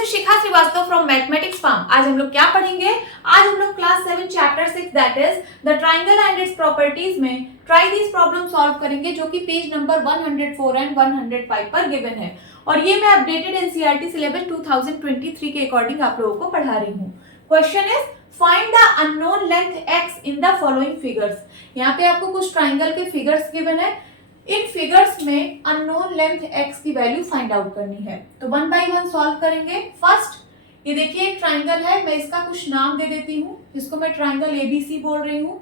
is Shikha Srivastava from mathematics farm. आज हम लोग क्या पढ़ेंगे? आज हम लोग class 7 chapter 6 that is the triangle and its properties में ट्राई दिस प्रॉब्लम सॉल्व करेंगे, जो कि पेज नंबर 104 एंड 105 पर गिवन है। और ये मैं अपडेटेड एनसीईआरटी सिलेबस 2023 के अकॉर्डिंग आप लोगों को पढ़ा रही हूँ। Question is find the unknown length x in the following figures. यहाँ पे आपको कुछ ट्राइंगल के फिगर्स गिवन है। इन फिगर्स में अननोन लेंथ x की वैल्यू फाइंड आउट करनी है। तो वन बाय वन सॉल्व करेंगे। फर्स्ट ये देखिए एक ट्राइंगल है, मैं इसका कुछ नाम दे देती हूँ, जिसको मैं ट्राइंगल ABC बोल रही हूँ।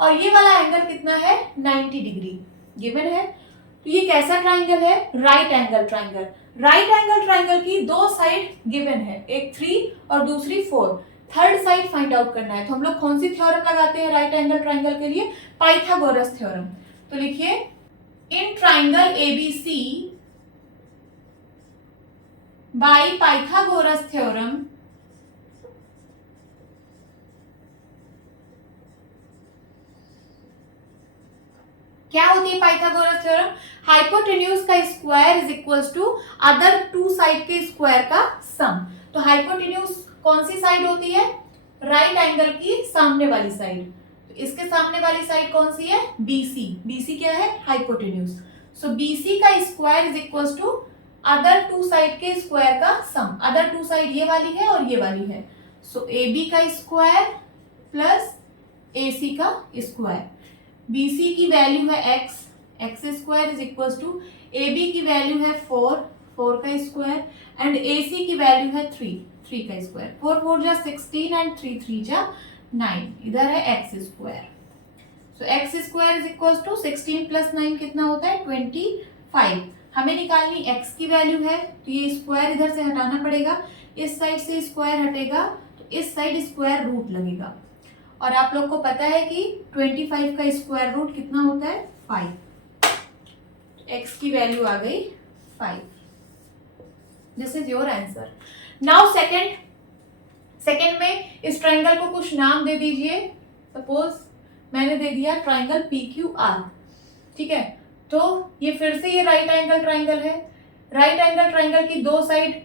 और ये वाला एंगल कितना है? 90 डिग्री गिवन है। तो ये कैसा ट्राइंगल है? Right angle triangle. Right angle triangle की दो साइड गिवन है, एक 3 और दूसरी 4। थर्ड साइड फाइंड आउट करना है। तो हम लोग कौन सी थ्योरम लगाते हैं राइट एंगल ट्राइंगल के लिए? Pythagoras theorem. तो लिखिए in triangle ABC by Pythagoras theorem क्या होती है पाइथागोरस थ्योरम? हाइपोटेन्यूज का square is equals to other two side के स्क्वायर का सम। तो हाइपोटेन्यूज कौन सी साइड होती है? राइट एंगल की सामने वाली साइड। तो इसके सामने वाली साइड कौन सी है? BC। BC क्या है? हाइपोटेन्यूज। सो BC का square is equals to other two side के स्क्वायर का सम। अदर टू साइड ये वाली है और ये वाली है। सो AB का स्क्वायर प्लस AC का स्क्वायर। BC की वैल्यू है x square is equals to AB की वैल्यू है 4 का स्क्वायर एंड AC की वैल्यू है 3 का स्क्वायर। 4 4 जा 16 एंड 3 3 जा 9। इधर है x square. So x square is equals to 16 plus 9 कितना होता है? 25। हमें निकालनी x की वैल्यू है, तो ये स्क्वायर इधर से हटाना पड़ेगा। इस साइड से स्क्वायर हटेगा तो इस साइड स्क्वायर रूट लगेगा। और आप लोग को पता है कि 25 का स्क्वायर रूट कितना होता है? 5। x की वैल्यू आ गई 5। This is your answer. Now second में इस ट्राइंगल को कुछ नाम दे दीजिए। सपोज मैंने दे दिया ट्राइंगल PQR। ठीक है, तो ये फिर से ये राइट एंगल ट्राइंगल है। राइट एंगल ट्राइंगल की दो साइड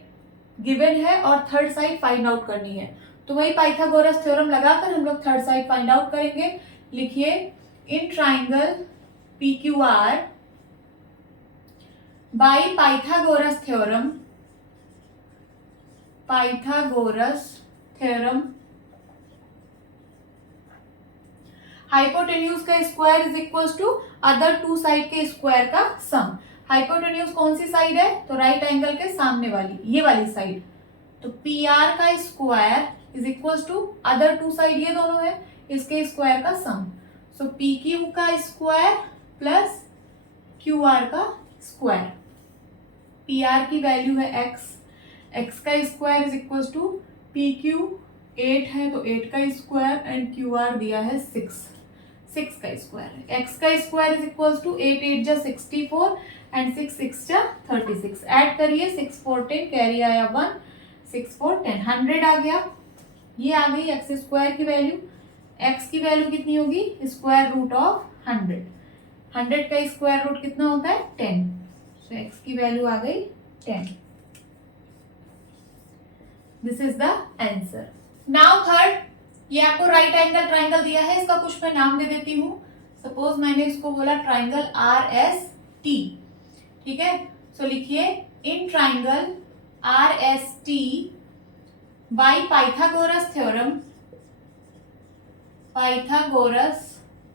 गिवन है और थर्ड साइड फाइंड आउट करनी है। तो वही पाइथागोरस थ्योरम लगाकर हम लोग थर्ड साइड फाइंड आउट करेंगे। लिखिए in triangle PQR by Pythagoras theorem hypotenuse का square is equals to other two side के स्क्वायर का सम। हाइपोटेन्यूज कौन सी साइड है? तो राइट एंगल के सामने वाली, ये वाली साइड। तो PR का square is equals to other two side ये दोनों है, इसके स्क्वायर का सम। सो PQ का स्क्वायर प्लस QR का स्क्वायर। PR की वैल्यू है x का square is equals to PQ 8 है तो 8 का स्क्वायर एंड QR दिया है 6 का स्क्वायर। x का स्क्वायर इज इक्वल्स टू 8 8 जा 64 एंड 6 6 जा 36। ऐड करिए 6 4 10, कैरी आया 1, 6 4 10, 100 आ गया। ये आ गई x स्क्वायर की वैल्यू। x की वैल्यू कितनी होगी? Square root of 100। 100 का स्क्वायर रूट कितना होता है? 10। सो x की वैल्यू आ गई 10। This is the answer. Now third, ये आपको राइट एंगल ट्राइंगल दिया है, इसका कुछ मैं नाम दे देती हूँ। सपोज मैंने इसको बोला ट्राइंगल RST। ठीक है, सो लिखिए in triangle RST by Pythagoras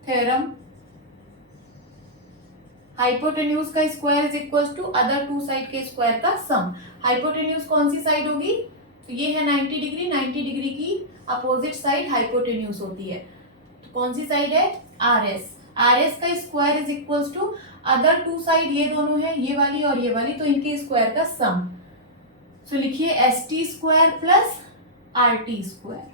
theorem hypotenuse का square is equals to other two side के स्क्वायर का सम। हाइपोटेन्यूज कौन सी साइड होगी? तो ये है 90 डिग्री। 90 डिग्री की अपोजिट साइड हाइपोटेन्यूज होती है। तो कौन सी साइड है? RS का square is equals to other two side ये दोनों है, ये वाली और ये वाली, तो इनके स्क्वायर का सम। सो लिखिए ST square plus RT square.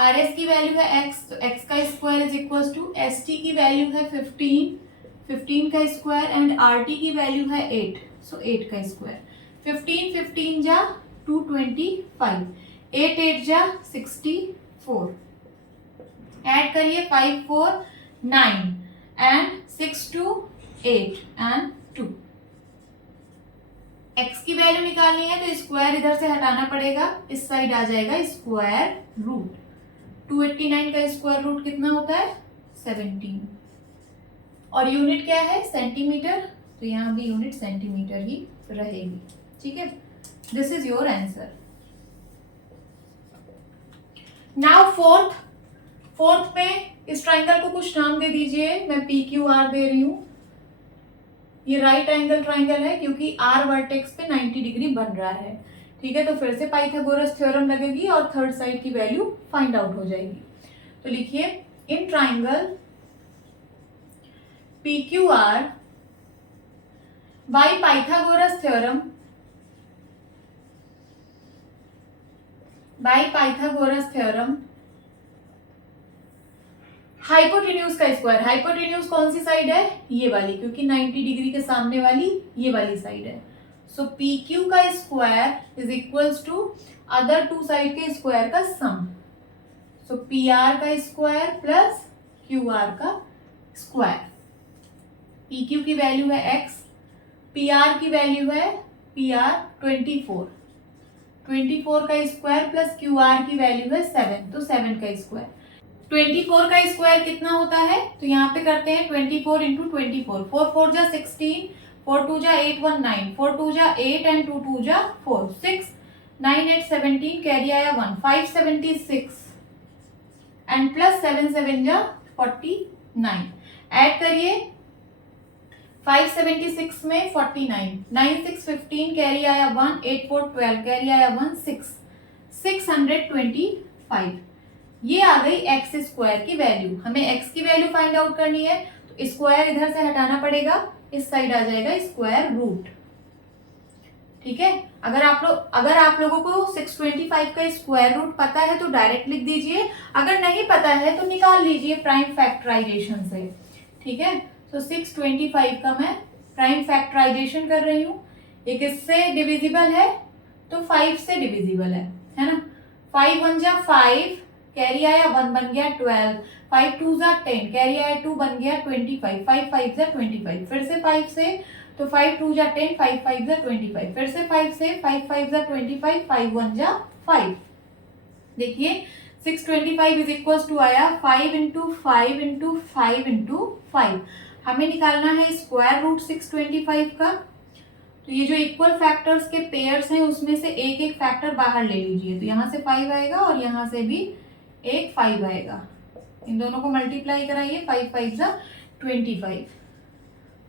RS की वैल्यू है x, तो x का square is equals to ST की वैल्यू है 15 का स्क्वायर एंड RT की वैल्यू है 8, सो 8 का स्क्वायर। 15 जा 225, 8 8 जा 64। ऐड करिए 5 4 9 एंड 6 2 8 एंड 2। x की वैल्यू निकालनी है तो स्क्वायर इधर से हटाना पड़ेगा, इस साइड आ जाएगा स्क्वायर रूट। 289 का स्क्वायर रूट कितना होता है 17, और यूनिट क्या है सेंटीमीटर, तो यहाँ भी यूनिट सेंटीमीटर ही रहेगी। ठीक है, this is your answer. Now fourth में इस ट्राइंगल को कुछ नाम दे दीजिए। मैं पी क्यू आर दे रही हूं। ये राइट एंगल ट्राइंगल है क्योंकि आर वर्टेक्स पे 90 डिग्री बन रहा है। ठीक है, तो फिर से पाइथागोरस थ्योरम लगेगी और थर्ड साइड की वैल्यू फाइंड आउट हो जाएगी। तो लिखिए in triangle P Q R bye Pythagoras theorem, hypotenuse का स्क्वायर, हाइपोटेन्यूज कौन सी साइड है ये वाली, क्योंकि 90 डिग्री के सामने वाली ये वाली साइड है। सो पी क्यू का square is equals to other two side के स्क्वायर का सम। सो पी आर का स्क्वायर प्लस क्यू आर का स्क्वायर। पी क्यू की वैल्यू है x, पी आर की वैल्यू है पी आर 24 का स्क्वायर प्लस क्यू आर की वैल्यू है 7, तो 7 का स्क्वायर। 24 का स्क्वायर कितना होता है, तो यहाँ पे करते हैं 24 इंटू 24, 4 4 जा 16, 4 2 जा 8 1 9, 4 2 जा 8 एंड 2 2 जा 4, 6 9 8 17, कैरी आया 1, 576 एंड प्लस 7 7 जा 49। ऐड करिए 576 में 49, 9 6 15, कैरी आया 1, 8 4 12, कैरी आया 1, 6 625। ये आ गई एक्स स्क्वायर की वैल्यू। हमें एक्स की वैल्यू फाइंड आउट करनी है तो स्क्वायर इधर से हटाना पड़ेगा, इस साइड आ जाएगा स्क्वायर रूट। ठीक है, अगर आप लोगों को 625 का स्क्वायर रूट पता है तो डायरेक्ट लिख दीजिए, अगर नहीं पता है तो निकाल लीजिए प्राइम फैक्टराइजेशन से। ठीक है, तो 625 का मैं प्राइम फैक्टराइजेशन कर रही हूँ। एक इससे डिविजिबल है तो 5 से डिविजिबल है ना। 5 1 जा 5, कैरी आया 1 बन गया 12, 5 2 जा 10, कैरी आया 2 बन गया 25, 5 5 जा 25, फिर से 5 से तो 5 2 जा 10, 5 5 जा 25, फिर से 5 से 5 5 जा 25, 5 1 जा 5। देखिए 625 इज इक्वल टू आया 5 इंटू 5 इंटू 5 इंटू 5। हमें निकालना है स्क्वायर रूट 625 का। तो ये जो इक्वल फैक्टर्स के पेयर्स हैं उसमें से एक एक फैक्टर बाहर ले लीजिए, तो यहाँ से 5 आएगा और यहाँ से भी एक 5 आएगा। इन दोनों को मल्टीप्लाई कराइए, 5 5 जा 25।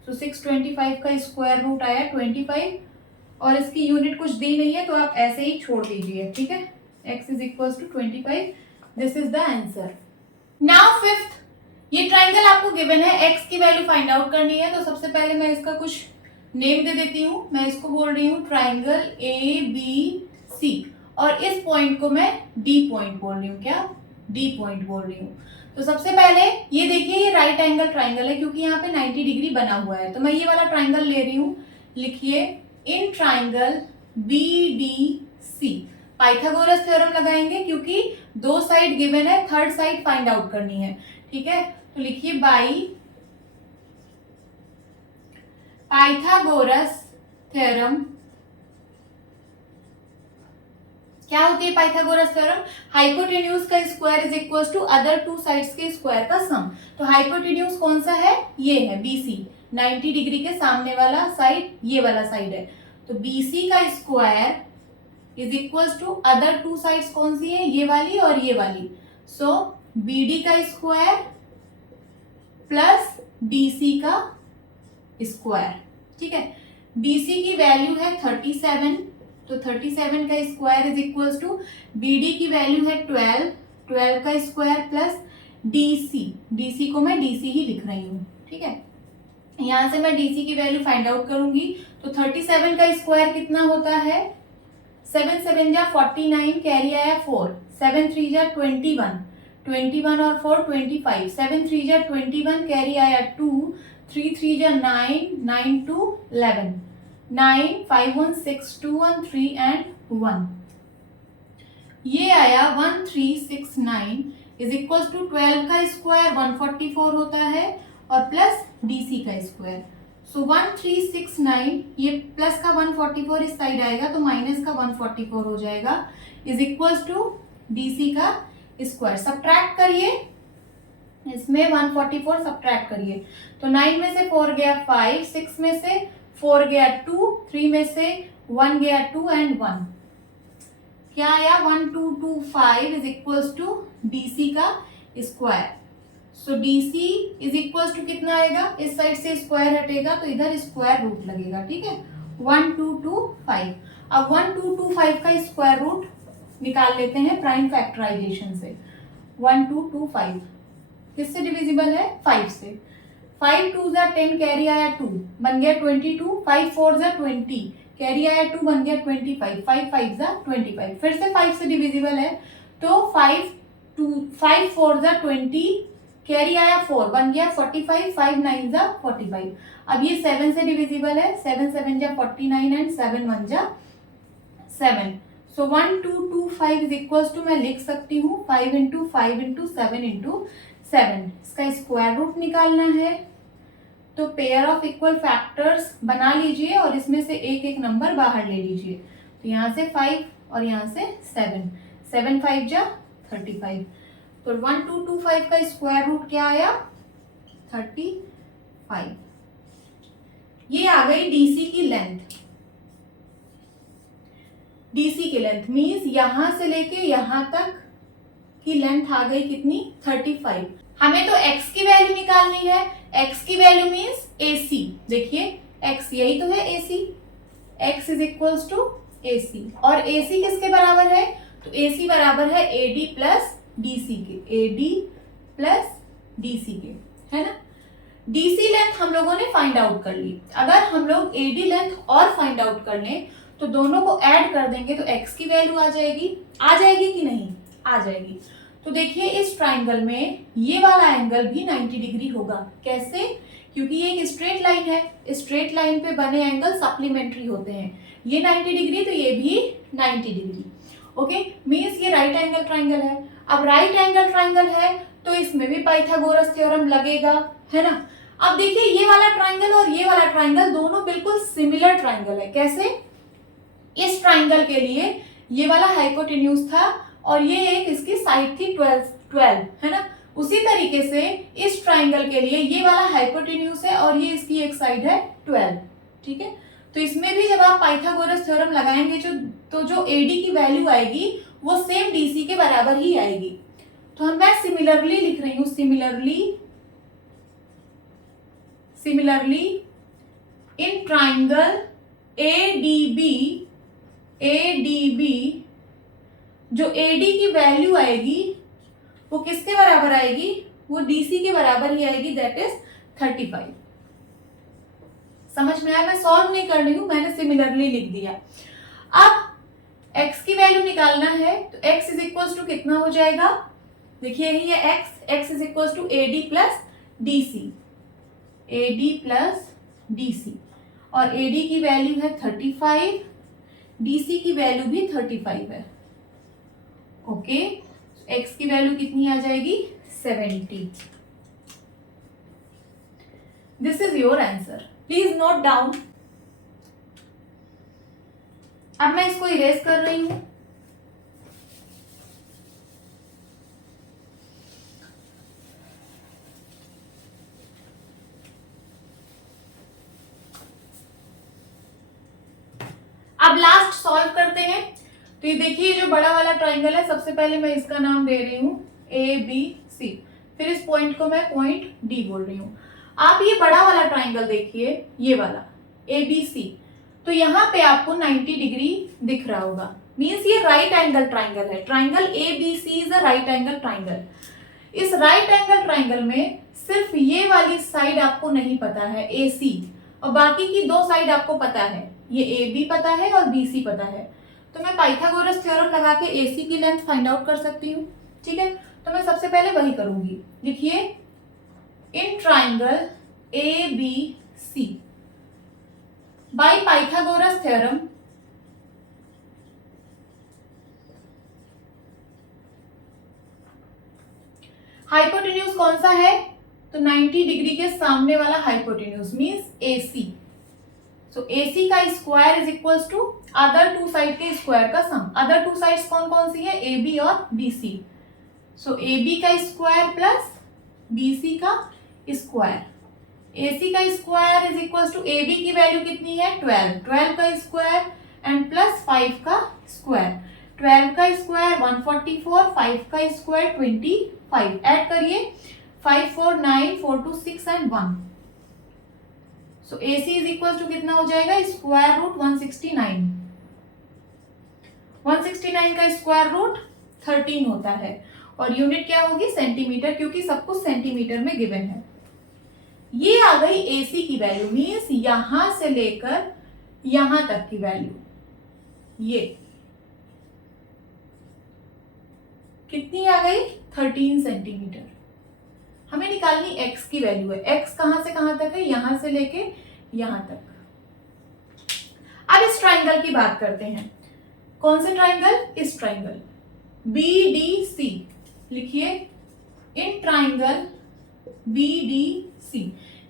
तो 625 का स्क्वायर रूट आया 25, और इसकी यूनिट कुछ दी नहीं है तो आप ऐसे ही छोड़ दीजिए। ठीक है, x is equal to 25, this is the answer. Now fifth, ये ट्राइंगल आपको गिवन है, x की वैल्यू फाइंड आउट करनी है। तो सबसे पहले मैं इसका कुछ नेम दे देती हूँ। मैं इसको बोल रही हूँ ट्राइंगल ABC, और इस पॉइंट को मैं D पॉइंट बोल रही हूँ। क्या? D पॉइंट बोल रही हूँ। तो सबसे पहले ये देखिए, ये राइट एंगल ट्राइंगल है क्योंकि यहाँ पे 90 डिग्री बना हुआ है, तो मैं ये वाला ट्राइंगल ले रही हूँ। लिखिए in triangle BDC, Pythagoras theorem लगाएंगे क्योंकि दो साइड गिवन है, थर्ड साइड फाइंड आउट करनी है। ठीक है, तो लिखिए बाई पाइथागोरस थ्योरम। क्या होती है पाइथागोरस थ्योरम? हाइपोटेन्यूज का square is equal to other two sides के स्क्वायर का सम। तो हाइपोटेन्यूज कौन सा है? ये है BC, 90 डिग्री के सामने वाला साइड ये वाला साइड है। तो BC का square is equal to other two sides कौन सी है? ये वाली और ये वाली। सो BD का स्क्वायर प्लस DC का स्क्वायर। ठीक है, BC की वैल्यू है 37, तो 37 का square is equal to BD की वैल्यू है 12, 12 का स्क्वायर प्लस DC को मैं DC ही लिख रही हूँ। ठीक है, यहां से मैं DC की वैल्यू फाइंड आउट करूंगी। तो 37 का स्क्वायर कितना होता है? 7 7 जा 49, कैरी आया 4, 7 3 जा 21, 21 और 4 25, 7 3 जा 21, कैरी आया 2, 3 3 जा 9, 9 2 11, 9 5 1 6 2 1 3 एंड 1। ये आया 1369 इज इक्वल टू 12 का स्क्वायर 144 होता है और प्लस DC का स्क्वायर। सो 1369, ये प्लस का 144 इस साइड आएगा तो माइनस का 144 हो जाएगा, इज इक्वल्स टू DC का स्क्वायर। सब्ट्रैक्ट करिए, इसमें 144 सब्ट्रैक्ट करिए, तो 9 में से 4 गया 5, 6 में से 4 गया 2, 3 में से 1 गया 2 एंड 1, क्या आया 1225 इज इक्वल्स टू DC का square. So DC is equals to कितना आएगा, इस साइड से स्क्वायर हटेगा तो इधर स्क्वायर रूट लगेगा, ठीक है, 1225। अब 1225 का स्क्वायर रूट निकाल लेते हैं प्राइम फैक्टराइजेशन से। 1225 किससे डिविजिबल है, 5 से। 5 2 जा 10, कैरी आया 2, बन गया 22, 5 4 जा 20, कैरी आया 2, बन गया 25, 5 5 जा 25, फिर से 5 से डिविजिबल है तो 5 4 जा 20, कैरी आया 4, बन गया 45, 5 9 जा 45। अब ये 7 से डिविजिबल है, 7 7 जा 49 एंड 7 1 जा 7। सो 1225 इज इक्वल्स टू, मैं लिख सकती हूँ 5 इंटू 5 इंटू 7 इंटू 7। इसका स्क्वायर रूट निकालना है तो पेयर ऑफ इक्वल फैक्टर्स बना लीजिए और इसमें से एक एक नंबर बाहर ले लीजिए। तो यहाँ से 5 और यहाँ से 7, 7 5 जा 35। तो 1225 का स्क्वायर रूट क्या आया, 35। ये आ गई DC की लेंथ। DC की लेंथ मीन्स यहां से लेके यहां तक की लेंथ आ गई कितनी, 35। हमें तो x की वैल्यू निकालनी है, x की वैल्यू मीन्स AC। देखिए x यही तो है AC, x is equals to AC, और AC किसके बराबर है, तो AC बराबर है AD प्लस DC के, AD प्लस DC के, है ना। DC लेंथ हम लोगों ने फाइंड आउट कर ली। अगर हम लोग AD लेंथ और फाइंड आउट कर लें तो दोनों को ऐड कर देंगे तो x की वैल्यू आ जाएगी कि नहीं, आ जाएगी। तो देखिए इस ट्राइंगल में ये वाला एंगल भी 90 डिग्री होगा। कैसे, क्योंकि ये एक स्ट्रेट लाइन है, स्ट्रेट लाइन पे बने एंगल सप्लीमेंट्री होते हैं। ये 90 डिग्री तो ये भी 90 डिग्री। ओके, मीन्स ये राइट एंगल ट्राइंगल है। अब राइट एंगल ट्राइंगल है तो इसमें भी पाइथागोरस थ्योरम लगेगा, है ना। अब देखिए ये वाला ट्राइंगल और ये वाला ट्राइंगल दोनों बिल्कुल सिमिलर ट्राइंगल है। कैसे, इस ट्राइंगल के लिए ये वाला हाइपोटेन्यूज था और ये एक इसकी साइड थी 12, है ना। उसी तरीके से इस ट्राइंगल के लिए ये वाला हाइपोटेन्यूज है और ये इसकी एक साइड है 12, ठीक है। तो इसमें भी जब आप पाइथागोरस थ्योरम लगाएंगे तो जो AD की वैल्यू आएगी वो सेम DC के बराबर ही आएगी। तो मैं सिमिलरली लिख रही हूं, सिमिलरली इन ट्राइंगल ADB जो AD की वैल्यू आएगी वो किसके बराबर आएगी, वो DC के बराबर ही आएगी, दैट इज 35। समझ में आया, मैं सॉल्व नहीं कर रही हूं, मैंने सिमिलरली लिख दिया। अब x की वैल्यू निकालना है तो x इज इक्वल्स टू कितना हो जाएगा, देखिए यही है x is equals to AD plus DC, AD plus DC, और AD की वैल्यू है 35, DC की वैल्यू भी 35 है। ओके, x की वैल्यू कितनी आ जाएगी, 70। This is your answer, please note down. अब मैं इसको इरेज कर रही हूं। अब लास्ट सॉल्व करते हैं। तो ये देखिए जो बड़ा वाला ट्राइंगल है, सबसे पहले मैं इसका नाम दे रही हूँ ABC, फिर इस पॉइंट को मैं पॉइंट D बोल रही हूँ। आप ये बड़ा वाला ट्राइंगल देखिए, ये वाला ABC, तो यहाँ पे आपको 90 डिग्री दिख रहा होगा, मीन्स ये राइट एंगल ट्राइंगल है। Triangle ABC is a right angle triangle. इस राइट एंगल ट्राइंगल में सिर्फ ये वाली साइड आपको नहीं पता है AC, और बाकी की दो साइड आपको पता है, ये AB पता है और BC पता है। तो मैं पाइथागोरस थ्योरम लगा के AC की लेंथ फाइंड आउट कर सकती हूँ, ठीक है। तो मैं सबसे पहले वही करूंगी। देखिए इन triangle ABC by Pythagoras theorem hypotenuse कौन सा है, तो 90 डिग्री के सामने वाला hypotenuse means AC। So AC का square is equals to other two side के स्क्वायर का सम। अदर टू साइड्स कौन कौन सी है? AB और BC। सो AB का स्क्वायर प्लस BC का स्क्वायर। AC का square is equals to AB की वैल्यू कितनी है? 12। 12 का स्क्वायर एंड प्लस 5 का स्क्वायर। 12 का स्क्वायर 144, 5 का स्क्वायर 25। ऐड करिए 5 4 9 4 2 6 and 1। So AC is equal to कितना हो जाएगा? Square root 169। 169 का स्क्वायर रूट 13 होता है और यूनिट क्या होगी? सेंटीमीटर, क्योंकि सब कुछ सेंटीमीटर में गिवन है। ये आ गई AC की वैल्यू मीन्स यहां से लेकर यहां तक की वैल्यू। ये कितनी आ गई? 13 सेंटीमीटर। हमें निकालनी x की वैल्यू है। x कहां से कहां तक है? यहां से लेके यहां तक। अब इस ट्राइंगल की बात करते हैं। कौन से ट्राइंगल? इस ट्राइंगल BDC लिखिए। इन ट्राइंगल BDC,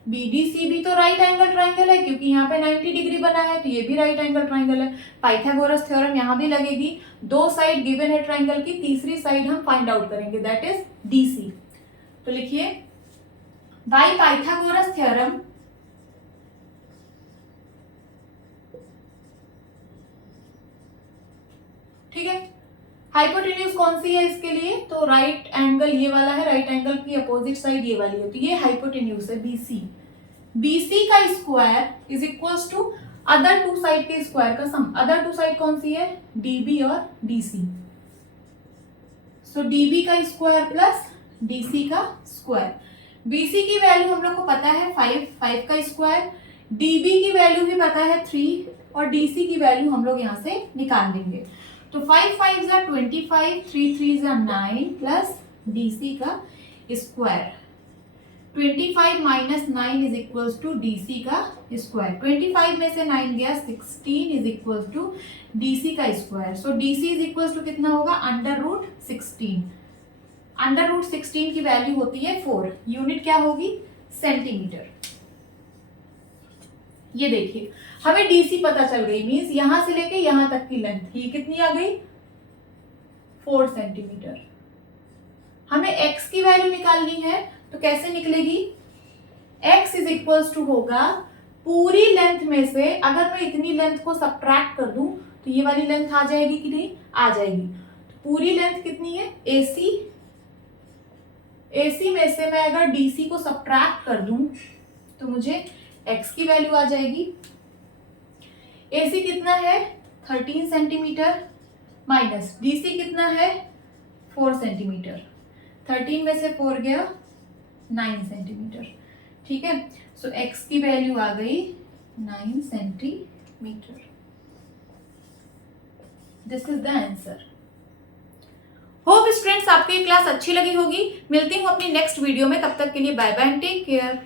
BDC भी तो राइट एंगल ट्राइंगल है क्योंकि यहाँ पे 90 डिग्री बना है, तो ये भी राइट एंगल ट्राइंगल है। पाइथागोरस थ्योरम यहाँ भी लगेगी। दो साइड गिवन है ट्राइंगल की, तीसरी साइड हम फाइंड आउट करेंगे, दैट इज DC। तो लिखिए बाय पाइथागोरस थ्योरम ठीक है। हाइपोटेन्यूज कौन सी है इसके लिए? तो राइट एंगल ये वाला है, राइट एंगल की अपोजिट साइड ये वाली है, तो ये हाइपोटेन्यूज है BC। BC का square is equals to other two side के स्क्वायर का सम। अदर टू साइड कौन सी है? DB और DC। सो DB का स्क्वायर प्लस DC का स्क्वायर। BC की वैल्यू हम लोग को पता है 5, 5 का स्क्वायर। DB की वैल्यू भी पता है 3 और DC की वैल्यू हम लोग यहाँ से निकाल देंगे। तो 5 5 जा 25, 3 3 जा 9 प्लस DC का square. 25 minus 9 is equals to DC का स्क्वायर। 25 में से 9 गया 16 इज इक्वल्स टू DC का square. So DC is equals to कितना होगा? Under root 16। अंडर रूट 16 की वैल्यू होती है 4। यूनिट क्या होगी? सेंटीमीटर। ये देखिए हमें DC पता चल गई मीन्स यहां से लेके यहां तक की लेंथ ये कितनी आ गई? 4 सेंटीमीटर। हमें x की वैल्यू निकालनी है तो कैसे निकलेगी? x इज इक्वल्स टू होगा पूरी लेंथ में से, अगर मैं इतनी लेंथ को सब्ट्रैक्ट कर दूं तो ये वाली लेंथ आ जाएगी कि नहीं? आ जाएगी। तो पूरी लेंथ कितनी है? AC। AC में से मैं अगर DC को सब्ट्रैक्ट कर दूं तो मुझे x की वैल्यू आ जाएगी। AC कितना है? 13 सेंटीमीटर माइनस DC कितना है? 4 सेंटीमीटर। 13 में से 4 गया 9 सेंटीमीटर। ठीक है। सो x की वैल्यू आ गई 9 centimetre. This is the answer. Hope students आपको ये क्लास अच्छी लगी होगी। मिलती हूँ अपनी नेक्स्ट वीडियो में, तब तक के लिए bye bye and take care.